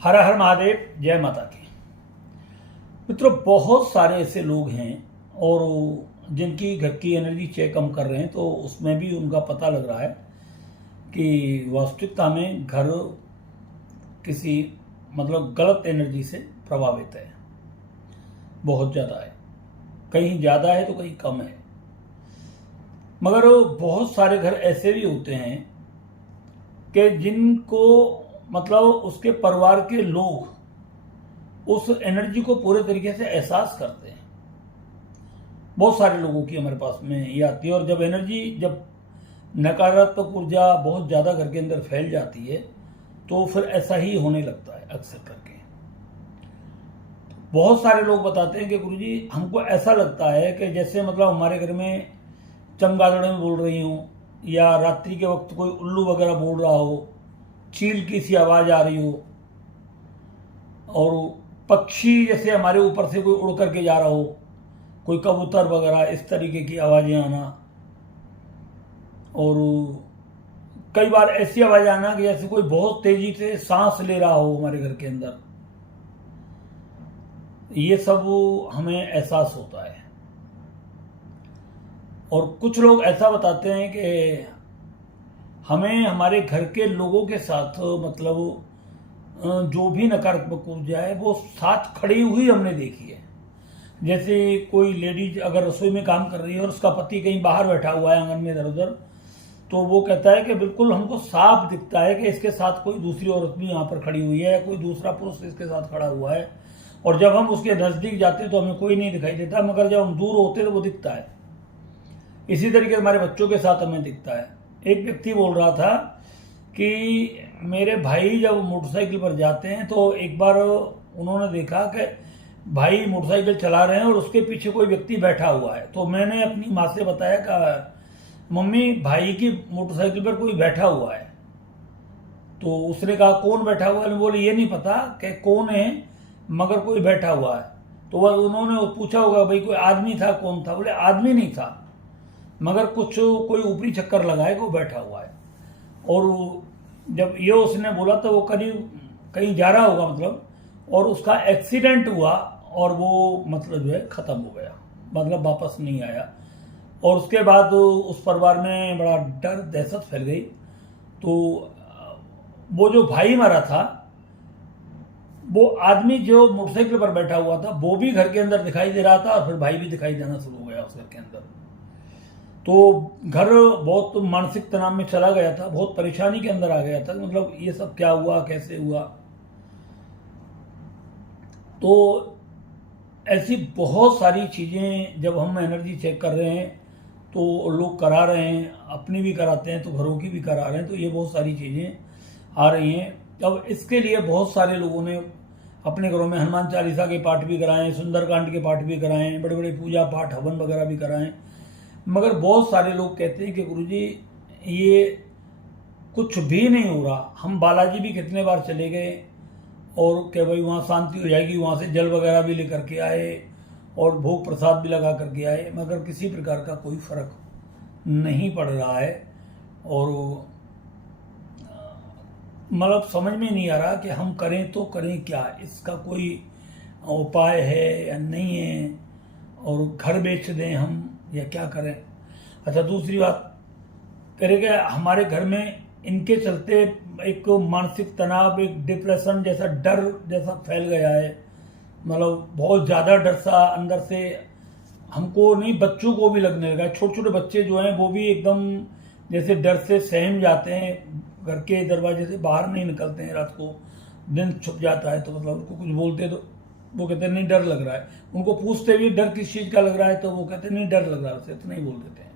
हर हर महादेव, जय माता की। मित्रों, बहुत सारे ऐसे लोग हैं और जिनकी घर की एनर्जी चेक हम कर रहे हैं तो उसमें भी उनका पता लग रहा है कि वास्तविकता में घर किसी गलत एनर्जी से प्रभावित है। बहुत ज़्यादा है, कहीं ज़्यादा है तो कहीं कम है। मगर बहुत सारे घर ऐसे भी होते हैं कि जिनको उसके परिवार के लोग उस एनर्जी को पूरे तरीके से एहसास करते हैं। बहुत सारे लोगों की हमारे पास में ये आती है और जब नकारात्मक ऊर्जा बहुत ज़्यादा घर के अंदर फैल जाती है तो फिर ऐसा ही होने लगता है अक्सर करके। बहुत सारे लोग बताते हैं कि गुरुजी, हमको ऐसा लगता है कि जैसे हमारे घर में चमगादड़ें बोल रही हों, या रात्रि के वक्त कोई उल्लू वगैरह बोल रहा हो, चील की सी आवाज़ आ रही हो, और पक्षी जैसे हमारे ऊपर से कोई उड़ करके जा रहा हो, कोई कबूतर वगैरह, इस तरीके की आवाज़ें आना। और कई बार ऐसी आवाज़ आना कि जैसे कोई बहुत तेजी से सांस ले रहा हो हमारे घर के अंदर। ये सब हमें एहसास होता है। और कुछ लोग ऐसा बताते हैं कि हमें हमारे घर के लोगों के साथ जो भी नकारात्मक ऊर्जा है वो साथ खड़ी हुई हमने देखी है। जैसे कोई लेडीज अगर रसोई में काम कर रही है और उसका पति कहीं बाहर बैठा हुआ है आंगन में इधर उधर, तो वो कहता है कि बिल्कुल हमको साफ दिखता है कि इसके साथ कोई दूसरी औरत भी यहाँ पर खड़ी हुई है, या कोई दूसरा पुरुष इसके साथ खड़ा हुआ है। और जब हम उसके नज़दीक जाते तो हमें कोई नहीं दिखाई देता, मगर जब हम दूर होते तो वो दिखता है। इसी तरीके से हमारे बच्चों के साथ हमें दिखता है। एक व्यक्ति बोल रहा था कि मेरे भाई जब मोटरसाइकिल पर जाते हैं तो एक बार उन्होंने देखा कि भाई मोटरसाइकिल चला रहे हैं और उसके पीछे कोई व्यक्ति बैठा हुआ है। तो मैंने अपनी माँ से बताया कि मम्मी, भाई की मोटरसाइकिल पर कोई बैठा हुआ है। तो उसने कहा कौन बैठा हुआ है? बोले ये नहीं पता कि कौन है, मगर कोई बैठा हुआ है। तो वह उन्होंने पूछा होगा भाई कोई आदमी था, कौन था? बोले आदमी नहीं था, मगर कोई ऊपरी चक्कर लगाए को बैठा हुआ है। और जब ये उसने बोला तो वो करीब कहीं जा रहा होगा और उसका एक्सीडेंट हुआ और वो जो है ख़त्म हो गया, वापस नहीं आया। और उसके बाद उस परिवार में बड़ा डर दहशत फैल गई। तो वो जो भाई मरा था, वो आदमी जो मोटरसाइकिल पर बैठा हुआ था वो भी घर के अंदर दिखाई दे रहा था और फिर भाई भी दिखाई देना शुरू हो गया उस घर के अंदर। तो घर बहुत मानसिक तनाव में चला गया था, बहुत परेशानी के अंदर आ गया था। ये सब क्या हुआ, कैसे हुआ? तो ऐसी बहुत सारी चीज़ें जब हम एनर्जी चेक कर रहे हैं तो लोग करा रहे हैं, अपनी भी कराते हैं तो घरों की भी करा रहे हैं। तो ये बहुत सारी चीज़ें आ रही हैं। अब इसके लिए बहुत सारे लोगों ने अपने घरों में हनुमान चालीसा के पाठ भी कराएं, सुंदरकांड के पाठ भी कराएं, बड़े बड़े पूजा पाठ हवन वगैरह भी कराएं। मगर बहुत सारे लोग कहते हैं कि गुरुजी, ये कुछ भी नहीं हो रहा। हम बालाजी भी कितने बार चले गए और क्या भाई वहाँ शांति हो जाएगी, वहाँ से जल वगैरह भी लेकर के आए और भोग प्रसाद भी लगा करके आए, मगर किसी प्रकार का कोई फर्क नहीं पड़ रहा है। और समझ में नहीं आ रहा कि हम करें तो करें क्या, इसका कोई उपाय है या नहीं है, और घर बेच दें हम या क्या करें। अच्छा, दूसरी बात करें कि हमारे घर में इनके चलते एक मानसिक तनाव, एक डिप्रेशन जैसा, डर जैसा फैल गया है। बहुत ज़्यादा डर सा अंदर से हमको नहीं, बच्चों को भी लगने लगा है। छोटे छोटे बच्चे जो हैं वो भी एकदम जैसे डर से सहम जाते हैं, घर के दरवाजे से बाहर नहीं निकलते हैं। रात को दिन छुप जाता है तो उनको कुछ बोलते तो वो कहते हैं नहीं डर लग रहा है। उनको पूछते भी डर किस चीज़ का लग रहा है तो वो कहते हैं नहीं डर लग रहा है, इतना ही बोल देते हैं।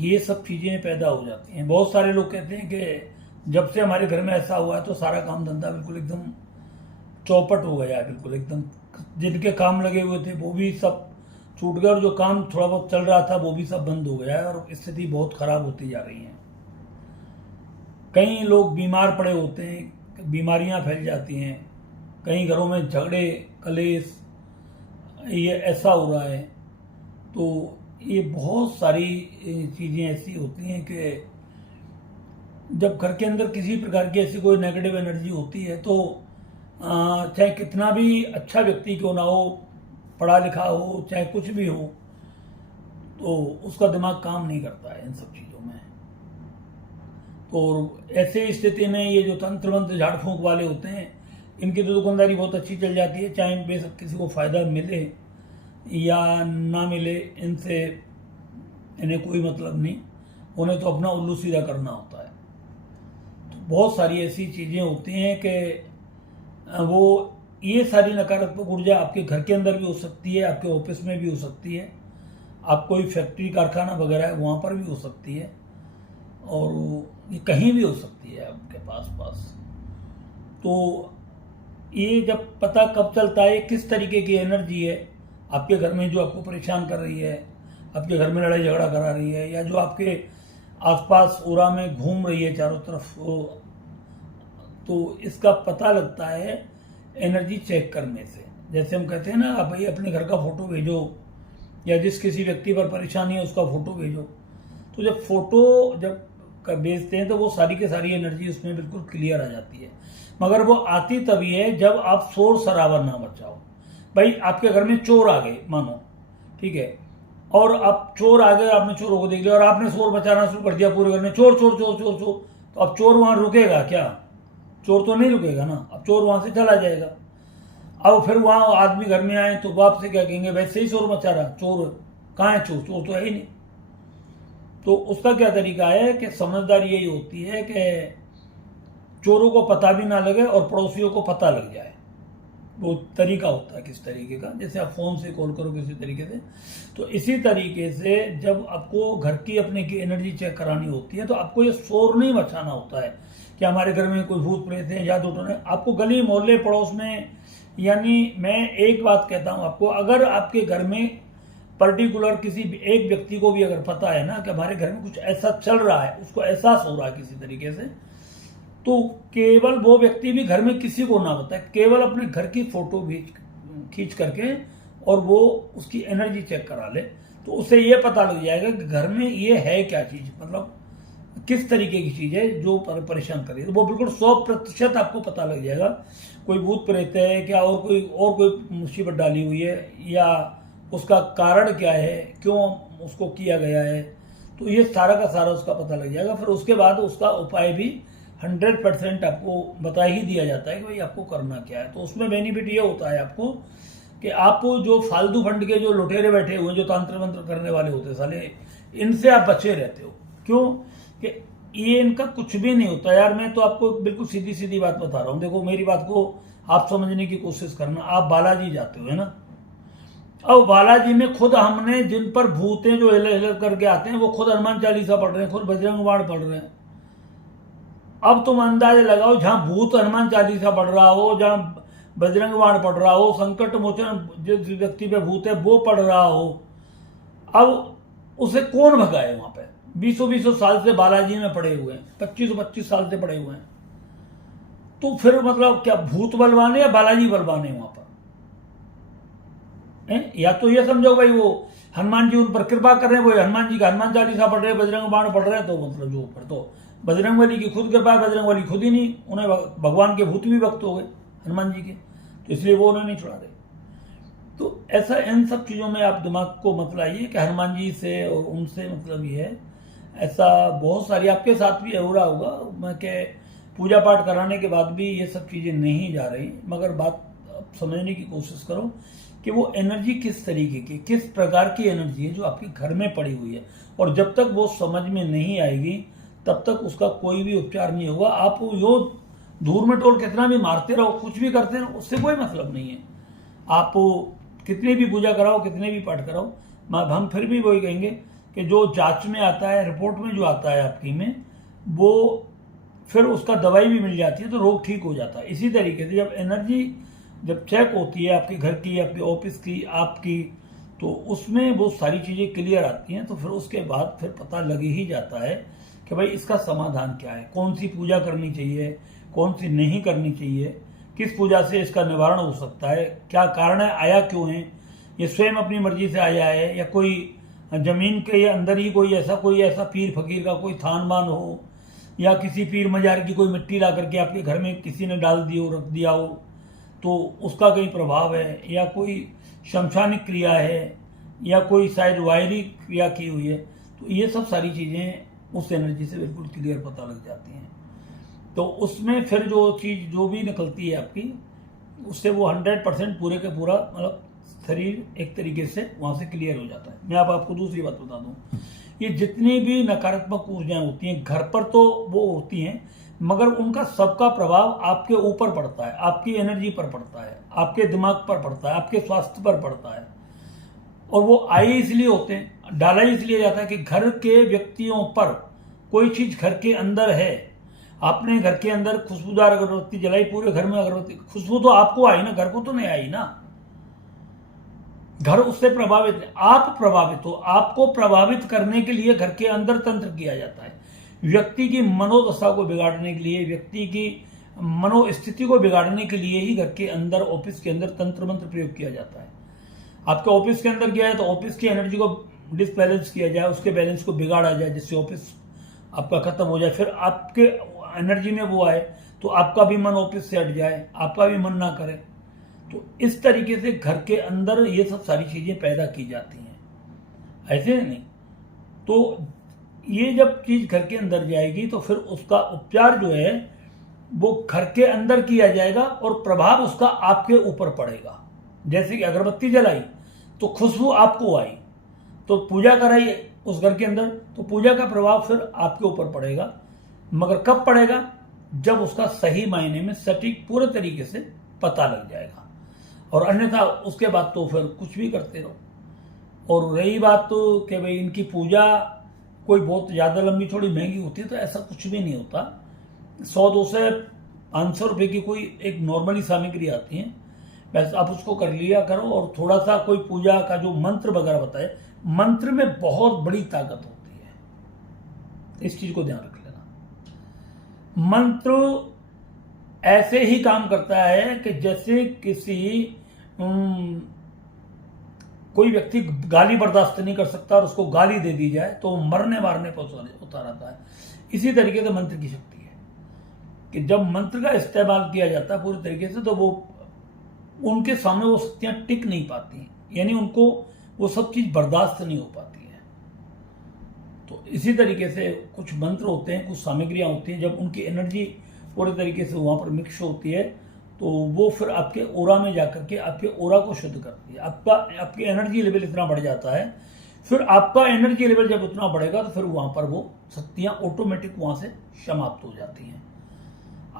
ये सब चीज़ें पैदा हो जाती हैं। बहुत सारे लोग कहते हैं कि जब से हमारे घर में ऐसा हुआ है तो सारा काम धंधा बिल्कुल एकदम चौपट हो गया है, बिल्कुल एकदम। जिनके काम लगे हुए थे वो भी सब छूट गए और जो काम थोड़ा बहुत चल रहा था वो भी सब बंद हो गया है और स्थिति बहुत खराब होती जा रही है। कई लोग बीमार पड़े होते हैं, बीमारियां फैल जाती हैं, कई घरों में झगड़े कलेश, ये ऐसा हो रहा है। तो ये बहुत सारी चीज़ें ऐसी होती हैं कि जब घर के अंदर किसी प्रकार की ऐसी कोई नेगेटिव एनर्जी होती है तो चाहे कितना भी अच्छा व्यक्ति क्यों ना हो, पढ़ा लिखा हो, चाहे कुछ भी हो, तो उसका दिमाग काम नहीं करता है इन सब चीज़ों में। तो ऐसे स्थिति में ये जो तंत्र मंत्र झाड़ फूंक वाले होते हैं, इनकी तो दुकानदारी बहुत अच्छी चल जाती है, चाहे बेशक किसी को फ़ायदा मिले या ना मिले, इनसे इन्हें कोई मतलब नहीं, उन्हें तो अपना उल्लू सीधा करना होता है। तो बहुत सारी ऐसी चीज़ें होती हैं कि वो ये सारी नकारात्मक ऊर्जा आपके घर के अंदर भी हो सकती है, आपके ऑफिस में भी हो सकती है, आप कोई फैक्ट्री कारखाना वगैरह है वहाँ पर भी हो सकती है, और ये कहीं भी हो सकती है आपके पास। तो ये जब पता कब चलता है किस तरीके की एनर्जी है आपके घर में जो आपको परेशान कर रही है, आपके घर में लड़ाई झगड़ा करा रही है, या जो आपके आसपास ओरा में घूम रही है चारों तरफ, तो इसका पता लगता है एनर्जी चेक करने से। जैसे हम कहते हैं ना, आप भाई अपने घर का फोटो भेजो, या जिस किसी व्यक्ति पर परेशानी है उसका फोटो भेजो, तो जब फोटो भेजते हैं तो वो सारी की सारी एनर्जी उसमें बिल्कुल क्लियर आ जाती है। मगर वो आती तभी है जब आप शोर शराबा ना मचाओ। भाई आपके घर में चोर आ गए मानो, ठीक है, और आप चोर आ गए, आपने चोरों को देख लिया और आपने शोर मचाना शुरू कर दिया पूरे घर में, चोर चोर चोर चोर चोर, तो अब चोर वहां रुकेगा क्या? चोर तो नहीं रुकेगा ना, अब चोर वहां से चला जाएगा। अब फिर वहां आदमी घर में आए तो बाप से क्या कहेंगे, वैसे ही शोर मचा रहा, चोर कहाँ है? चोर तो है ही नहीं। तो उसका क्या तरीका है कि समझदारी यही होती है कि चोरों को पता भी ना लगे और पड़ोसियों को पता लग जाए। वो तरीका होता है किस तरीके का, जैसे आप फ़ोन से कॉल करो किसी तरीके से, तो इसी तरीके से जब आपको घर की अपने की एनर्जी चेक करानी होती है तो आपको ये शोर नहीं मचाना होता है कि हमारे घर में कोई भूत प्रेत है, जादू टोने। आपको गली मोहल्ले पड़ोस में, यानी मैं एक बात कहता हूँ आपको, अगर आपके घर में पर्टिकुलर किसी एक व्यक्ति को भी अगर पता है ना कि हमारे घर में कुछ ऐसा चल रहा है, उसको एहसास हो रहा है किसी तरीके से, तो केवल वो व्यक्ति भी घर में किसी को ना बताए, केवल अपने घर की फोटो खींच करके और वो उसकी एनर्जी चेक करा ले, तो उससे ये पता लग जाएगा कि घर में ये है क्या चीज़, मतलब किस तरीके की चीज़ है जो परेशान कर रही है। तो वो बिल्कुल 100% आपको पता लग जाएगा कोई भूत प्रेत है क्या, और कोई मुसीबत डाली हुई है, या उसका कारण क्या है, क्यों उसको किया गया है, तो ये सारा का सारा उसका पता लग जाएगा। फिर उसके बाद उसका उपाय भी 100% आपको बता ही दिया जाता है कि भाई आपको करना क्या है। तो उसमें बेनिफिट ये होता है आपको कि आप जो फालतू फंड के जो लुटेरे बैठे हुए, जो तंत्र मंत्र करने वाले होते हैं साले, इनसे आप बचे रहते हो। क्यों कि ये इनका कुछ भी नहीं होता यार। मैं तो आपको बिल्कुल सीधी सीधी बात बता रहा हूँ, देखो मेरी बात को आप समझने की कोशिश करना। आप बालाजी जाते हो है ना, अब बालाजी में खुद हमने जिन पर भूतें जो हिल हिल करके आते हैं वो खुद हनुमान चालीसा पढ़ रहे हैं, खुद बजरंग बाण पढ़ रहे हैं। अब तुम अंदाजा लगाओ, जहां भूत हनुमान चालीसा पढ़ रहा हो, जहां बजरंग बाण पढ़ रहा हो, संकट मोचन जिस व्यक्ति पे भूत है वो पढ़ रहा हो, अब उसे कौन भगाए? वहां पे 20 साल से बालाजी में पड़े हुए हैं, 25 साल से पड़े हुए हैं, तो फिर मतलब क्या भूत बलवाने या बालाजी बलवाने वहां पर? या तो ये समझो भाई वो हनुमान जी उन पर कृपा कर रहे हैं, वो हनुमान जी का हनुमान चालीसा पढ़ रहे हैं, बजरंग बाण पढ़ रहे हैं, तो मतलब जो ऊपर तो बजरंग बली की खुद कृपा है, बजरंग बली खुद ही नहीं, उन्हें भगवान के भूत भी भक्त हो गए हनुमान जी के, तो इसलिए वो उन्हें नहीं छुड़ा रहे। तो ऐसा इन सब चीज़ों में आप दिमाग को मत लाइए कि हनुमान जी से और उनसे मतलब ये है। ऐसा बहुत सारी आपके साथ भी हो रहा होगा, मैं कि पूजा पाठ कराने के बाद भी ये सब चीज़ें नहीं जा रही, मगर बात समझने की कोशिश करो कि वो एनर्जी किस तरीके की, किस प्रकार की एनर्जी है जो आपके घर में पड़ी हुई है, और जब तक वो समझ में नहीं आएगी तब तक उसका कोई भी उपचार नहीं होगा। आप यो धूर में टोल कितना भी मारते रहो, कुछ भी करते रहो, उससे कोई मतलब नहीं है। आप कितनी भी पूजा कराओ, कितने भी पाठ कराओ, हम फिर भी वही कहेंगे कि जो जांच में आता है, रिपोर्ट में जो आता है आपकी में, वो फिर उसका दवाई भी मिल जाती है तो रोग ठीक हो जाता है। इसी तरीके से जब एनर्जी जब चेक होती है आपके घर की, आपके ऑफिस की, आपकी, तो उसमें वो सारी चीज़ें क्लियर आती हैं, तो फिर उसके बाद फिर पता लग ही जाता है कि भाई इसका समाधान क्या है, कौन सी पूजा करनी चाहिए, कौन सी नहीं करनी चाहिए, किस पूजा से इसका निवारण हो सकता है, क्या कारण है, आया क्यों है, ये स्वयं अपनी मर्जी से आया है या कोई जमीन के अंदर ही कोई ऐसा पीर फकीर का कोई थान बान हो, या किसी पीर मजार की कोई मिट्टी ला करके आपके घर में किसी ने डाल दी हो, रख दिया हो, तो उसका कहीं प्रभाव है, या कोई शमशानिक क्रिया है, या कोई शायद वायरी क्रिया की हुई है, तो ये सब सारी चीज़ें उस एनर्जी से बिल्कुल क्लियर पता लग जाती हैं। तो उसमें फिर जो चीज़ जो भी निकलती है आपकी, उससे वो 100% पूरे के पूरा मतलब शरीर एक तरीके से वहाँ से क्लियर हो जाता है। मैं अब आपको दूसरी बात बता दूँ, ये जितनी भी नकारात्मक ऊर्जाएं होती हैं घर पर तो वो होती हैं, मगर उनका सबका प्रभाव आपके ऊपर पड़ता है, आपकी एनर्जी पर पड़ता है, आपके दिमाग पर पड़ता है, आपके स्वास्थ्य पर पड़ता है। और वो आए इसलिए होते हैं, डाला इसलिए जाता है कि घर के व्यक्तियों पर कोई चीज घर के अंदर है, आपने घर के अंदर खुशबूदार अगरबत्ती जलाई, पूरे घर में अगरबत्ती, खुशबू तो आपको आई ना, घर को तो नहीं आई ना, घर उससे प्रभावित है, आप प्रभावित हो। आपको प्रभावित करने के लिए घर के अंदर तंत्र किया जाता है, व्यक्ति की मनोदशा को बिगाड़ने के लिए, व्यक्ति की मनोस्थिति को बिगाड़ने के लिए ही घर के अंदर, ऑफिस के अंदर तंत्र मंत्र प्रयोग किया जाता है। आपके ऑफिस के अंदर गया है तो ऑफिस की एनर्जी को डिसबैलेंस किया जाए, उसके बैलेंस को बिगाड़ा जाए, जिससे ऑफिस आपका खत्म हो जाए। फिर आपके एनर्जी में वो आए तो आपका भी मन ऑफिस से हट जाए, आपका भी मन ना करे। तो इस तरीके से घर के अंदर ये सब सारी चीजें पैदा की जाती हैं, ऐसे नहीं। तो ये जब चीज घर के अंदर जाएगी तो फिर उसका उपचार जो है वो घर के अंदर किया जाएगा और प्रभाव उसका आपके ऊपर पड़ेगा। जैसे कि अगरबत्ती जलाई तो खुशबू आपको आई, तो पूजा कराई उस घर के अंदर, तो पूजा का प्रभाव फिर आपके ऊपर पड़ेगा। मगर कब पड़ेगा? जब उसका सही मायने में सटीक पूरे तरीके से पता लग जाएगा, और अन्यथा उसके बाद तो फिर कुछ भी करते रहो। और रही बात तो कि भाई इनकी पूजा कोई बहुत ज़्यादा लंबी थोड़ी महंगी होती है, तो ऐसा कुछ भी नहीं होता। 100-200-500 रुपये की कोई एक नॉर्मली सामग्री आती है, बस आप उसको कर लिया करो। और थोड़ा सा कोई पूजा का जो मंत्र वगैरह बताए, मंत्र में बहुत बड़ी ताकत होती है, इस चीज को ध्यान रख लेना। मंत्र ऐसे ही काम करता है कि जैसे किसी कोई व्यक्ति गाली बर्दाश्त नहीं कर सकता और उसको गाली दे दी जाए तो मरने मारने पर उतार आता है। इसी तरीके से मंत्र की शक्ति है कि जब मंत्र का इस्तेमाल किया जाता है पूरी तरीके से, तो वो उनके सामने वो शक्तियां टिक नहीं पाती, यानी उनको वो सब चीज बर्दाश्त नहीं हो पाती है। तो इसी तरीके से कुछ मंत्र होते हैं, कुछ सामग्रियां होती हैं, जब उनकी एनर्जी पूरे तरीके से वहां पर मिक्स होती है तो वो फिर आपके ओरा में जाकर के आपके ओरा को शुद्ध करती है। आपकी एनर्जी लेवल इतना बढ़ जाता है, फिर आपका एनर्जी लेवल जब उतना बढ़ेगा तो फिर वहां पर वो शक्तियां ऑटोमेटिक वहां से समाप्त हो जाती हैं।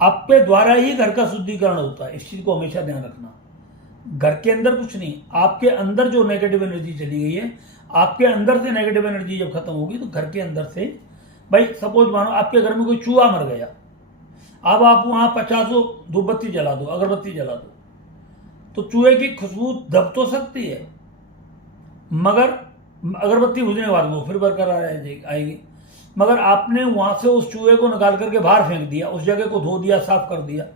आपके द्वारा ही घर का शुद्धिकरण होता है, इस चीज को हमेशा ध्यान रखना। घर के अंदर कुछ नहीं, आपके अंदर जो नेगेटिव एनर्जी चली गई है, आपके अंदर से नेगेटिव एनर्जी जब खत्म होगी तो घर के अंदर से, भाई सपोज मानो आपके घर में कोई चूहा मर गया, अब आप वहां 50 धूपबत्ती जला दो, अगरबत्ती जला दो, तो चूहे की खुशबू दब तो सकती है, मगर अगरबत्ती बुझने के बाद वो फिर बरकरार आएगी। मगर आपने वहां से उस चूहे को निकाल करके बाहर फेंक दिया, उस जगह को धो दिया, साफ कर दिया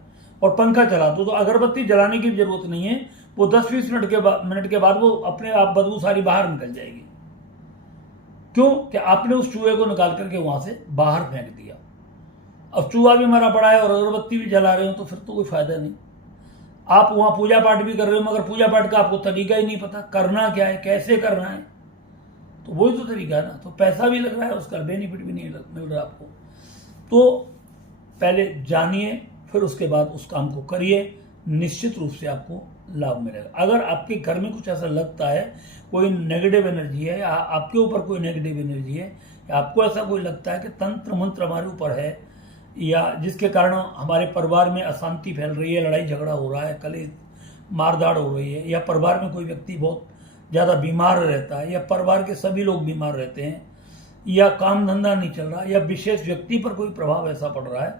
और पंखा चला दो, तो अगरबत्ती जलाने की जरूरत नहीं है। वो 10-20 मिनट के बाद वो अपने आप बदबू सारी बाहर निकल जाएगी। क्यों? कि आपने उस चूहे को निकाल करके वहां से बाहर फेंक दिया। अब चूहा भी मरा पड़ा है और अगरबत्ती भी जला रहे हो तो फिर तो कोई फायदा नहीं। आप वहां पूजा पाठ भी कर रहे हो, मगर पूजा पाठ का आपको तरीका ही नहीं पता, करना क्या है, कैसे करना है, तो वही तो तरीका है ना। तो पैसा भी लग रहा है, उसका बेनिफिट भी नहीं मिल रहा आपको। तो पहले जानिए, फिर उसके बाद उस काम को करिए, निश्चित रूप से आपको लाभ मिलेगा। अगर आपके घर में कुछ ऐसा लगता है, कोई नेगेटिव एनर्जी है, या आपके ऊपर कोई नेगेटिव एनर्जी है, या आपको ऐसा कोई लगता है कि तंत्र मंत्र हमारे ऊपर है, या जिसके कारण हमारे परिवार में अशांति फैल रही है, लड़ाई झगड़ा हो रहा है, कलेश मारदाड़ हो रही है, या परिवार में कोई व्यक्ति बहुत ज़्यादा बीमार रहता है, या परिवार के सभी लोग बीमार रहते हैं, या काम धंधा नहीं चल रहा, या विशेष व्यक्ति पर कोई प्रभाव ऐसा पड़ रहा है,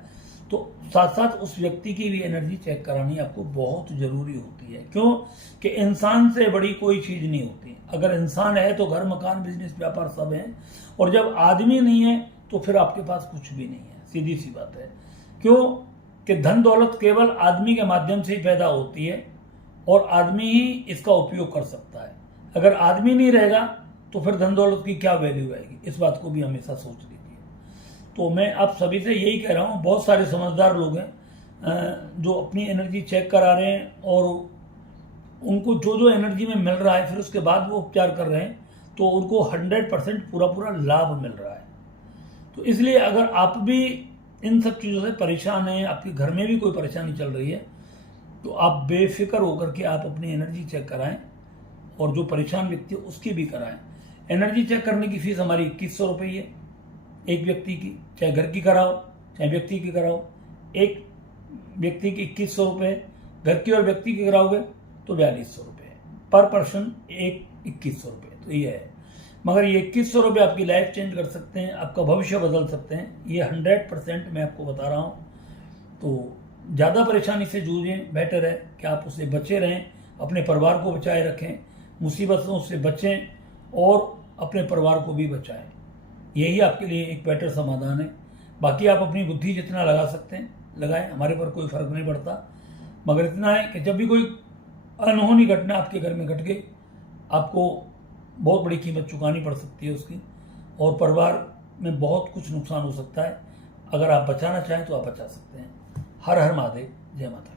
तो साथ साथ उस व्यक्ति की भी एनर्जी चेक करानी आपको बहुत जरूरी होती है। क्यों? कि इंसान से बड़ी कोई चीज़ नहीं होती। अगर इंसान है तो घर मकान बिजनेस व्यापार सब है, और जब आदमी नहीं है तो फिर आपके पास कुछ भी नहीं है, सीधी सी बात है। क्यों? कि धन दौलत केवल आदमी के माध्यम से ही पैदा होती है, और आदमी ही इसका उपयोग कर सकता है। अगर आदमी नहीं रहेगा तो फिर धन दौलत की क्या वैल्यू आएगी, इस बात को भी हमेशा सोच लीजिए। तो मैं आप सभी से यही कह रहा हूँ, बहुत सारे समझदार लोग हैं जो अपनी एनर्जी चेक करा रहे हैं और उनको जो जो एनर्जी में मिल रहा है फिर उसके बाद वो उपचार कर रहे हैं, तो उनको 100% पूरा पूरा लाभ मिल रहा है। तो इसलिए अगर आप भी इन सब चीज़ों से परेशान हैं, आपके घर में भी कोई परेशानी चल रही है, तो आप बेफिक्र होकर के आप अपनी एनर्जी चेक कराएं और जो परेशान व्यक्ति है उसकी भी कराएं। एनर्जी चेक करने की फीस हमारी 2100 रुपये है एक व्यक्ति की, चाहे घर की कराओ चाहे व्यक्ति की कराओ। एक व्यक्ति की 2100 रुपये, घर की और व्यक्ति की कराओगे तो 4200 रुपये पर पर्सन, एक 2100 रुपये। तो ये है, मगर ये 2100 रुपये आपकी लाइफ चेंज कर सकते हैं, आपका भविष्य बदल सकते हैं, ये 100% मैं आपको बता रहा हूँ। तो ज़्यादा परेशानी से जूझें, बेटर है कि आप उससे बचे रहें, अपने परिवार को बचाए रखें, मुसीबतों से बचें और अपने परिवार को भी बचाएं। यही आपके लिए एक बेटर समाधान है। बाकी आप अपनी बुद्धि जितना लगा सकते हैं लगाएं, हमारे पर कोई फर्क नहीं पड़ता। मगर इतना है कि जब भी कोई अनहोनी घटना आपके घर में घट गई, आपको बहुत बड़ी कीमत चुकानी पड़ सकती है उसकी, और परिवार में बहुत कुछ नुकसान हो सकता है। अगर आप बचाना चाहें तो आप बचा सकते हैं। हर हर महादेव, जय माता।